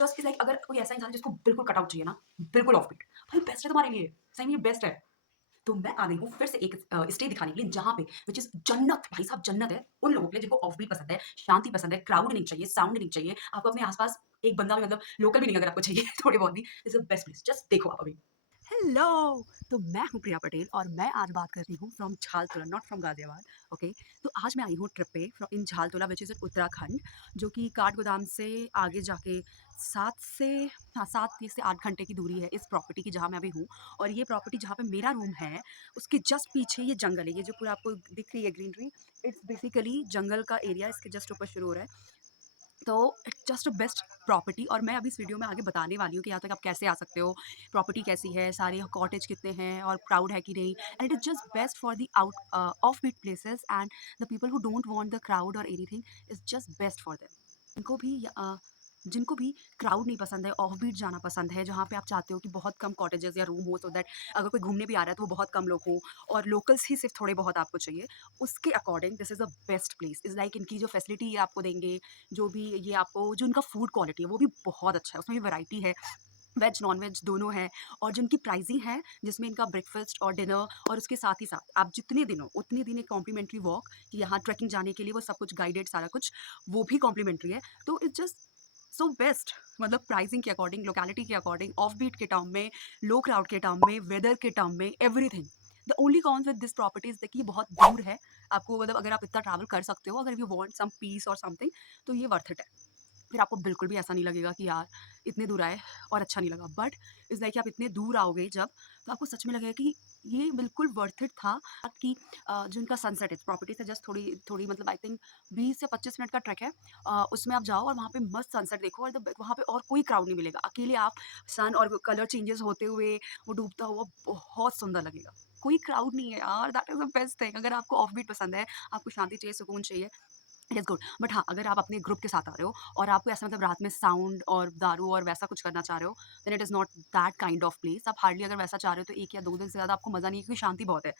Just is like अगर कोई ऐसा इंसान है जिसको बिल्कुल कट आउट चाहिए ना, बिल्कुल ऑफ बीट, भाई बेस्ट है तुम्हारे लिए, सही में ये बेस्ट है। तो मैं आ गई हूँ फिर से एक स्टे दिखाने के लिए जहाँ पे व्हिच इज़ जन्नत, भाई साहब जन्नत है उन लोगों के लिए जिनको ऑफबीट पसंद है, शांति पसंद है, क्राउड नहीं चाहिए, साउंड नहीं चाहिए, आपको अपने आस-पास एक बंदा भी मतलब लोकल भी नहीं अगर आपको चाहिए थोड़े बहुत भी, this is the best place, just देखो आप अभी। हेलो, तो मैं हूँ प्रिया पटेल और मैं आज बात कर रही हूँ from Jhaltola, not from Ghaziabad. Okay, तो आज मैं आई हूँ ट्रिप पे इन झालतोला विच इज़ इन उत्तराखंड, जो कि काठगोदाम से आगे जाके 7 से 8 घंटे की दूरी है इस प्रॉपर्टी की जहाँ मैं अभी हूँ। और ये प्रॉपर्टी जहाँ पे मेरा रूम है उसके जस्ट पीछे ये जंगल है, ये जो पूरा आपको दिख रही है ग्रीनरी, इट्स बेसिकली जंगल का एरिया इसके जस्ट ऊपर शुरू हो रहा है। तो it's just a best property और मैं अभी इस वीडियो में आगे बताने वाली हूँ कि यहाँ तक आप कैसे आ सकते हो, प्रॉपर्टी कैसी है, सारे कॉटेज कितने हैं और क्राउड है कि नहीं, and it is just best for the out of beat places and the people who don't want the crowd और anything, is just best for them. जिनको भी क्राउड नहीं पसंद है, ऑफ बीट जाना पसंद है, जहाँ पे आप चाहते हो कि बहुत कम कॉटेजेस या रूम हो सो दैट अगर कोई घूमने भी आ रहा है तो वो बहुत कम लोग हों और लोकल्स ही सिर्फ थोड़े बहुत आपको चाहिए, उसके according this is the best place. Is like इनकी जो फैसिलिटी आपको देंगे, जो भी ये आपको जो इनका फूड क्वालिटी है वो भी बहुत अच्छा है, उसमें भी वैरायटी है, वेज नॉन-वेज दोनों है। और जो इनकी प्राइसिंग है जिसमें इनका ब्रेकफास्ट और डिनर और उसके साथ ही साथ आप जितने दिन हो उतने दिन एक कॉम्प्लीमेंट्री वॉक कि यहाँ ट्रैकिंग जाने के लिए वो सब कुछ गाइडेड सारा कुछ वो भी कॉम्प्लीमेंट्री है। तो इट्स जस्ट सो बेस्ट, मतलब प्राइसिंग के अकॉर्डिंग, लोकेलिटी के अकॉर्डिंग, ऑफ बीट के टर्म में, लो क्राउड के टर्म में, वेदर के टर्म में, everything. The only cons with this property is that ये बहुत दूर है। आपको मतलब अगर आप इतना ट्रैवल कर सकते हो, अगर यू वांट सम पीस और समथिंग, तो ये वर्थ इट है। फिर आपको बिल्कुल भी ऐसा नहीं लगेगा कि यार इतने दूर आए और अच्छा नहीं लगा, बट इज़ लाइक आप इतने दूर आओगे जब, तो आपको सच में लगेगा कि ये बिल्कुल वर्थ इट था। कि जो इनका सनसेट है प्रॉपर्टी से जस्ट थोड़ी थोड़ी मतलब आई थिंक 20 या 25 मिनट का ट्रैक है। उसमें आप जाओ और वहाँ पे मस्त सनसेट देखो और वहाँ पे और कोई क्राउड नहीं मिलेगा, अकेले आप, सन और कलर चेंजेस होते हुए वो डूबता हुआ बहुत सुंदर लगेगा। कोई क्राउड नहीं है यार, that is the best thing. अगर आपको ऑफ बीट पसंद है, आपको शांति चाहिए, सुकून चाहिए, इट इज़ गुड। बट हाँ, अगर आप अपने ग्रुप के साथ आ रहे हो और आपको ऐसा मतलब रात में साउंड और दारू और वैसा कुछ करना चाह रहे हो, then it is not that kind of place. आप हार्डली अगर वैसा चाह रहे हो तो 1 या 2 दिन से ज़्यादा आपको मज़ा नहीं है, क्योंकि शांति बहुत है।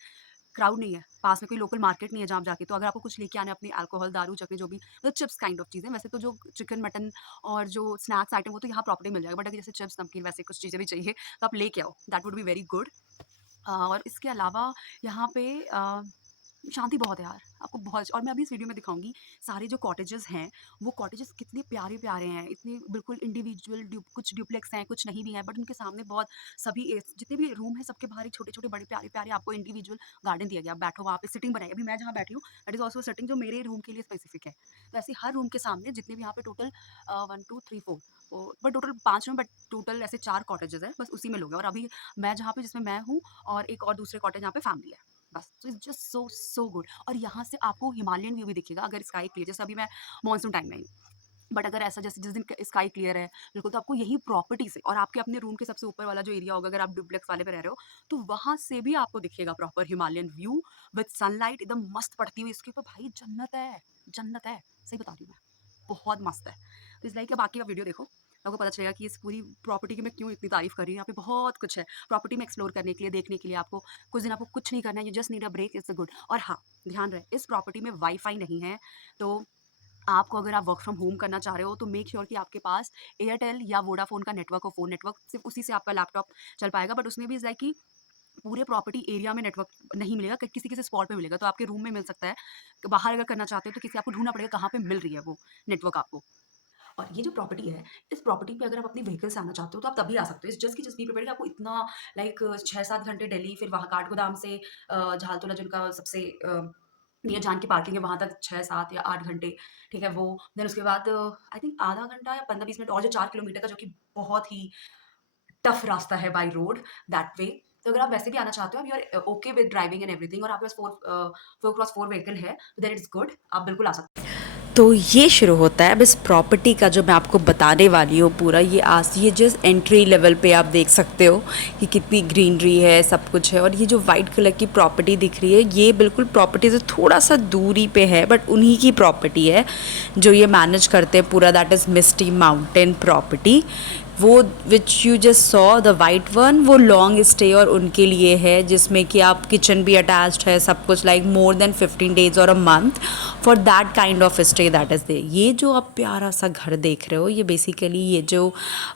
क्राउड नहीं है, पास में कोई लोकल मार्केट नहीं है जहाँ आप जाके, तो अगर आपको कुछ लेके आना है अपनी अल्कोहल, दारू, चखने जो भी मतलब चिप्स काइंड ऑफ चीज़ें, वैसे तो जो चिकन, मटन और जो स्नैक्स आइटम वो तो यहाँ प्रॉपर्टी मिल जाएगा, बट अगर जैसे चिप्स, नमकीन वैसे कुछ चीज़ें भी चाहिए तो आप लेके आओ, that would be very good. और इसके अलावा यहाँ पे शांति बहुत है यार, आपको बहुत। और मैं अभी इस वीडियो में दिखाऊँगी सारे जो कॉटेजेस हैं, वो कॉटेजेस कितने प्यारे-प्यारे हैं, इतने बिल्कुल इंडिविजुअल, कुछ डुप्लेक्स हैं, कुछ नहीं भी हैं, बट उनके सामने बहुत सभी जितने भी रूम हैं सबके बाहर ही छोटे-छोटे, बड़े प्यारे-प्यारे आपको इंडिविजुअल गार्डन दिया गया है। आप बैठो वहाँ पे, सिटिंग बनाई है। अभी मैं जहाँ बैठी हूँ दैट इज़ आल्सो सिटिंग, जो मेरे रूम के लिए स्पेसिफिक है। तो ऐसे हर रूम के सामने जितने भी यहाँ पे total 1, 2, 3, 4 but total 5 room, but total ऐसे 4 कॉटेजेस हैं, बस उसी में लोग हैं। और अभी मैं जहाँ पे जिसमें मैं हूँ और एक और दूसरे कॉटेज जहाँ पे फैमिली है। बस, तो it's just so so good. और यहाँ से आपको हिमालयन व्यू भी दिखेगा अगर स्काई क्लियर, जैसे अभी मैं मानसून टाइम में आई हूँ। बट अगर ऐसा जैसे जिस दिन स्काई क्लियर है बिल्कुल, तो आपको यही प्रॉपर्टी से और आपके अपने रूम के सबसे ऊपर वाला जो एरिया होगा, अगर आप डुप्लेक्स वाले पे रह रहे हो, तो वहाँ से भी आपको दिखेगा proper Himalayan view with sunlight एकदम मस्त पड़ती हुई इसके ऊपर। भाई जन्नत है, जन्नत है, सही बता रही हूँ मैं, बहुत मस्त है। तो इस लाइक बाकी का वीडियो देखो, आपको पता चलेगा कि इस पूरी प्रॉपर्टी की मैं क्यों इतनी तारीफ कर रही हूँ। यहाँ पे बहुत कुछ है प्रॉपर्टी में एक्सप्लोर करने के लिए, देखने के लिए। आपको कुछ दिन आपको कुछ नहीं करना है, you just need a break, it's a good. और हाँ, ध्यान रहे इस प्रॉपर्टी में वाईफाई नहीं है, तो आपको अगर आप वर्क फ्रॉम होम करना चाह रहे हो तो मेक श्योर कि आपके पास एयरटेल या वोडाफोन का नेटवर्क हो, फ़ोन नेटवर्क, सिर्फ उसी से आपका लैपटॉप चल पाएगा। बट उसमें भी इज़ लाइक कि पूरे प्रॉपर्टी एरिया में नेटवर्क नहीं मिलेगा, किसी किसी स्पॉट पे मिलेगा, तो आपके रूम में मिल सकता है। बाहर अगर करना चाहते हो तो किसी आपको ढूंढना पड़ेगा कहाँ पे मिल रही है वो नेटवर्क आपको। और ये जो प्रॉपर्टी है, इस प्रॉपर्टी पे अगर आप अपनी व्हीकल से आना चाहते हो तो आप तभी आ सकते हो। इट्स जस्ट कि जस्ट बी प्रिपेयर्ड कि आपको इतना लाइक 6-7 घंटे दिल्ली, फिर वहाँ काठगोदाम से झालतोला जिनका सबसे नियर जान की पार्किंग है वहाँ तक 6-7 या 8 घंटे, ठीक है वो। देन उसके बाद आई थिंक आधा घंटा या 15-20 मिनट और जो 4 किलोमीटर का, जो कि बहुत ही टफ रास्ता है बाय रोड दैट वे। तो अगर आप वैसे भी आना चाहते हो, आप you are okay with driving and everything, और आपके पास 4x4 व्हीकल है, तो देन इट्स गुड, आप बिल्कुल आ सकते हो। तो ये शुरू होता है अब इस प्रॉपर्टी का जो मैं आपको बताने वाली हूँ पूरा, ये जस्ट एंट्री लेवल पे आप देख सकते हो कि कितनी ग्रीनरी है, सब कुछ है। और ये जो वाइट कलर की प्रॉपर्टी दिख रही है, ये बिल्कुल प्रॉपर्टी से थोड़ा सा दूरी पे है, बट उन्हीं की प्रॉपर्टी है जो ये मैनेज करते हैं पूरा, that is misty mountain property. वो which you just saw the white one, वो लॉन्ग स्टे और उनके लिए है, जिसमें कि आप किचन भी अटैच्ड है, सब कुछ, लाइक मोर देन 15 days और a month for that kind of stay that is they. ये जो आप प्यारा सा घर देख रहे हो, ये बेसिकली ये जो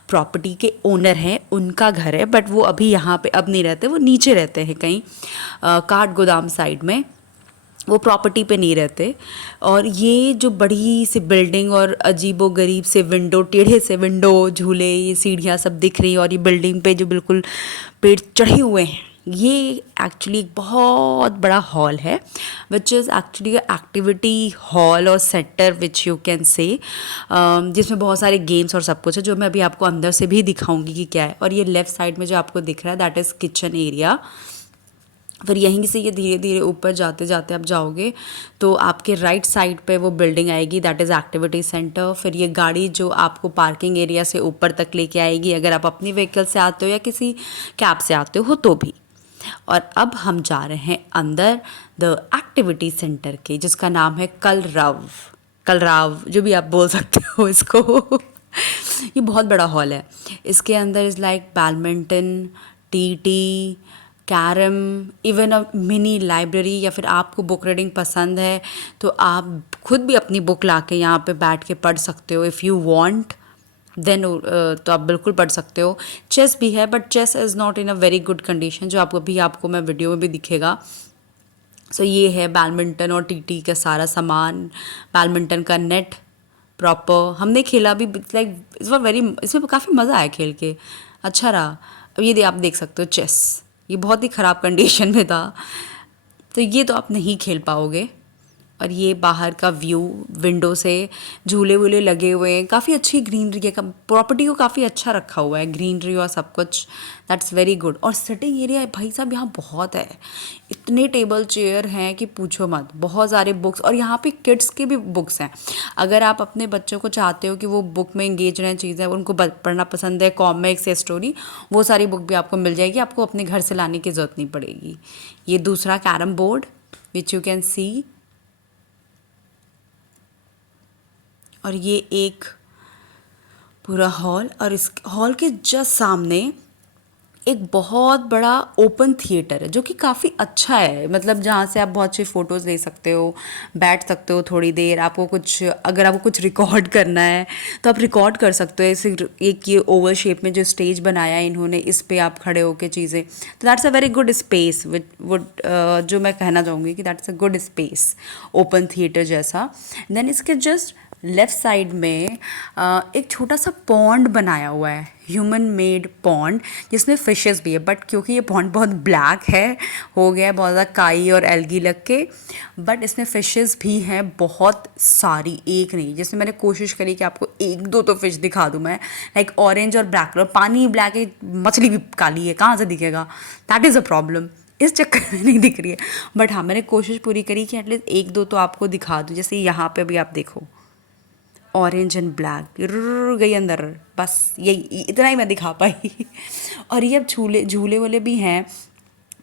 प्रॉपर्टी के ओनर हैं उनका घर है, बट वो अभी यहाँ पे अब नहीं रहते, वो नीचे रहते हैं कहीं काठ गोदाम साइड में, वो प्रॉपर्टी पे नहीं रहते। और ये जो बड़ी सी बिल्डिंग और अजीबो गरीब से विंडो, टेढ़े से विंडो, झूले, ये सीढ़ियाँ सब दिख रही हैं, और ये बिल्डिंग पे जो बिल्कुल पेड़ चढ़े हुए हैं, ये एक्चुअली एक बहुत बड़ा हॉल है, which is actually activity hall और centre which you can say, जिसमें बहुत सारे गेम्स और सब कुछ है, जो मैं अभी आपको अंदर से भी दिखाऊंगी कि क्या है। और ये लेफ़्ट साइड में जो आपको दिख रहा है दैट इज़ किचन एरिया। फिर यहीं से ये धीरे धीरे ऊपर जाते जाते आप जाओगे तो आपके राइट साइड पे वो बिल्डिंग आएगी, दैट इज़ एक्टिविटी सेंटर। फिर ये गाड़ी जो आपको पार्किंग एरिया से ऊपर तक लेके आएगी, अगर आप अपनी व्हीकल से आते हो या किसी कैब से आते हो तो भी। और अब हम जा रहे हैं अंदर द एक्टिविटी सेंटर के, जिसका नाम है कलराव, जो भी आप बोल सकते हो इसको। ये बहुत बड़ा हॉल है। इसके अंदर is like badminton, TT, carrom, even a mini library, या फिर आपको बुक रीडिंग पसंद है तो आप खुद भी अपनी बुक ला के यहाँ पे बैठ के पढ़ सकते हो, इफ़ यू वांट देन तो आप बिल्कुल पढ़ सकते हो। चेस भी है, but chess is not in a very good condition, जो आपको मैं वीडियो में भी दिखेगा। सो ये है बैडमिंटन और टीटी का सारा सामान, बैडमिंटन का नेट प्रॉपर हमने खेला भी, लाइक इस बार वेरी, इसमें काफ़ी मज़ा आया खेल के, अच्छा रहा। अब ये आप देख सकते हो चेस, ये बहुत ही ख़राब कंडीशन में था, तो ये तो आप नहीं खेल पाओगे। और ये बाहर का व्यू, विंडो से झूले वूले लगे हुए हैं, काफ़ी अच्छी ग्रीनरी है, प्रॉपर्टी को काफ़ी अच्छा रखा हुआ है, ग्रीनरी और सब कुछ, दैट्स वेरी गुड। और सिटिंग एरिया भाई साहब यहाँ बहुत है, इतने टेबल चेयर हैं कि पूछो मत, बहुत सारे बुक्स, और यहाँ पे किड्स के भी बुक्स हैं। अगर आप अपने बच्चों को चाहते हो कि वो बुक में इंगेज रहें, चीज़ें उनको पढ़ना पसंद है, कॉमिक्स या स्टोरी, वो सारी बुक भी आपको मिल जाएगी, आपको अपने घर से लाने की ज़रूरत नहीं पड़ेगी। ये दूसरा carrom board which you can see, और ये एक पूरा हॉल, और इस हॉल के जस्ट सामने एक बहुत बड़ा ओपन थिएटर है, जो कि काफ़ी अच्छा है, मतलब जहाँ से आप बहुत सी फ़ोटोज़ ले सकते हो, बैठ सकते हो थोड़ी देर, अगर आपको कुछ रिकॉर्ड करना है तो आप रिकॉर्ड कर सकते हो। ऐसे एक ये ओवल शेप में जो स्टेज बनाया है इन्होंने, इस पे आप खड़े होकर चीज़ें, तो that's a very good space जो मैं कहना चाहूँगी कि that's a good space, open theatre जैसा। देन इसके जस्ट लेफ़्ट साइड में एक छोटा सा पॉन्ड बनाया हुआ है, ह्यूमन मेड पॉन्ड, जिसमें फिशेस भी है, बट क्योंकि ये पॉन्ड बहुत ब्लैक है, हो गया है बहुत ज़्यादा काई और एल्गी लग के, बट इसमें फिशेस भी हैं बहुत सारी, एक नहीं, जिसमें मैंने कोशिश करी कि आपको एक दो तो फिश दिखा दूँ मैं, लाइक ऑरेंज और ब्लैक कलर, पानी ब्लैक है, मछली भी काली है, कहाँ से दिखेगा, दैट इज़ अ प्रॉब्लम, इस चक्कर में नहीं दिख रही है। बट हाँ, मैंने कोशिश पूरी करी कि एटलीस्ट एक दो तो आपको दिखा दूँ। जैसे यहाँ पे भी आप देखो, ऑरेंज एंड ब्लैक गई अंदर, बस यही इतना ही मैं दिखा पाई। और ये अब झूले वाले भी हैं,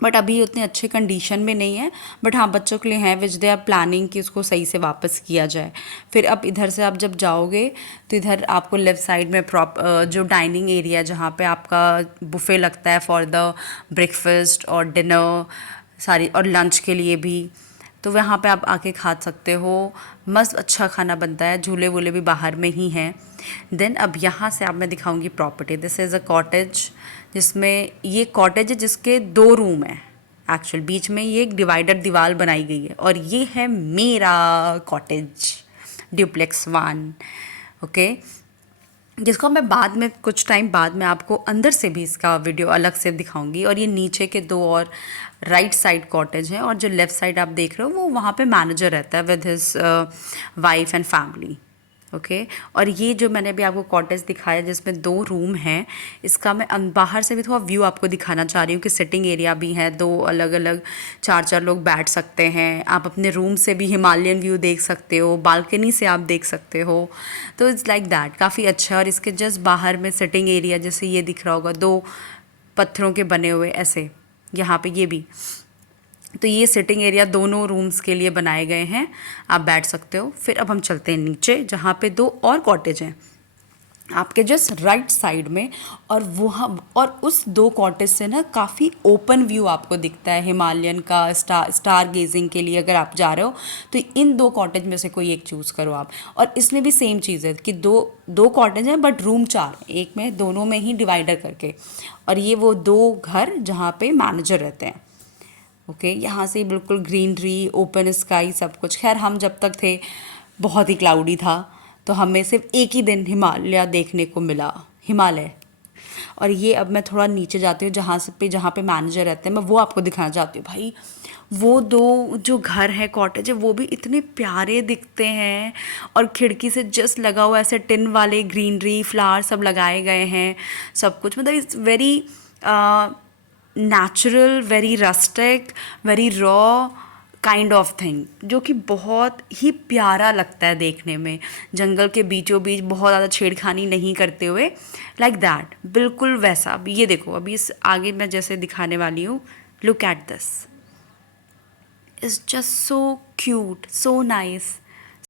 बट अभी उतने अच्छे कंडीशन में नहीं है, बट हाँ बच्चों के लिए हैं विच दे आर प्लानिंग कि उसको सही से वापस किया जाए। फिर अब इधर से आप जब जाओगे तो इधर आपको लेफ़्ट साइड में जो डाइनिंग एरिया, जहाँ पे आपका बुफे लगता है फॉर द ब्रेकफास्ट और डिनर सारी, और लंच के लिए भी, तो वहाँ पे आप आके खा सकते हो, मस्त अच्छा खाना बनता है, झूले वूले भी बाहर में ही हैं। देन अब यहाँ से आप मैं दिखाऊंगी property, this is a cottage, जिसमें ये कॉटेज है जिसके 2 रूम हैं, एक्चुअल बीच में ये एक दीवार बनाई गई है, और ये है मेरा कॉटेज ड्यूप्लेक्स 1, ओके, जिसको मैं बाद में कुछ टाइम बाद में आपको अंदर से भी इसका वीडियो अलग से दिखाऊंगी। और ये नीचे के 2 और राइट साइड कॉटेज हैं, और जो लेफ़्ट साइड आप देख रहे हो वो वहाँ पे मैनेजर रहता है with his wife and family, okay. और ये जो मैंने अभी आपको कॉटेज दिखाया जिसमें 2 रूम हैं, इसका मैं बाहर से भी थोड़ा व्यू आपको दिखाना चाह रही हूँ कि सिटिंग एरिया भी है, 2 अलग अलग 4-4 लोग बैठ सकते हैं, आप अपने रूम से भी हिमालयन व्यू देख सकते हो, बालकनी से आप देख सकते हो, तो इट्स लाइक दैट, काफ़ी अच्छा है। और इसके जस्ट बाहर में सिटिंग एरिया, जैसे ये दिख रहा होगा 2 पत्थरों के बने हुए ऐसे, यहाँ पे ये भी, तो ये सिटिंग एरिया दोनों रूम्स के लिए बनाए गए हैं, आप बैठ सकते हो। फिर अब हम चलते हैं नीचे, जहाँ पे 2 और कॉटेज हैं, आपके जस्ट राइट साइड में। और वहाँ और उस दो कॉटेज से ना काफ़ी ओपन व्यू आपको दिखता है हिमालयन का। स्टार गेजिंग के लिए अगर आप जा रहे हो तो इन दो कॉटेज में से कोई एक चूज़ करो आप। और इसमें भी सेम चीज़ है कि दो दो कॉटेज हैं बट रूम 4, एक में दोनों में ही डिवाइडर करके। और ये वो दो घर जहाँ पे मैनेजर रहते हैं। ओके, यहाँ से बिल्कुल ग्रीनरी, ओपन स्काई, सब कुछ। खैर हम जब तक थे बहुत ही क्लाउडी था, तो हमें सिर्फ एक ही दिन हिमालय देखने को मिला, हिमालय। और ये अब मैं थोड़ा नीचे जाती हूँ जहाँ पे मैनेजर रहते हैं, मैं वो आपको दिखाना चाहती हूँ भाई। वो दो जो घर है, कॉटेज है, वो भी इतने प्यारे दिखते हैं। और खिड़की से जस्ट लगा हुआ ऐसे टिन वाले ग्रीनरी फ्लावर सब लगाए गए हैं, सब कुछ मतलब it's very natural, very rustic, very raw kind of thing, जो कि बहुत ही प्यारा लगता है देखने में। जंगल के बीचों बीच बहुत ज़्यादा छेड़खानी नहीं करते हुए, लाइक दैट, बिल्कुल वैसा। अभी ये देखो, अभी इस आगे मैं जैसे दिखाने वाली हूँ, look at this, it's just so cute, so nice.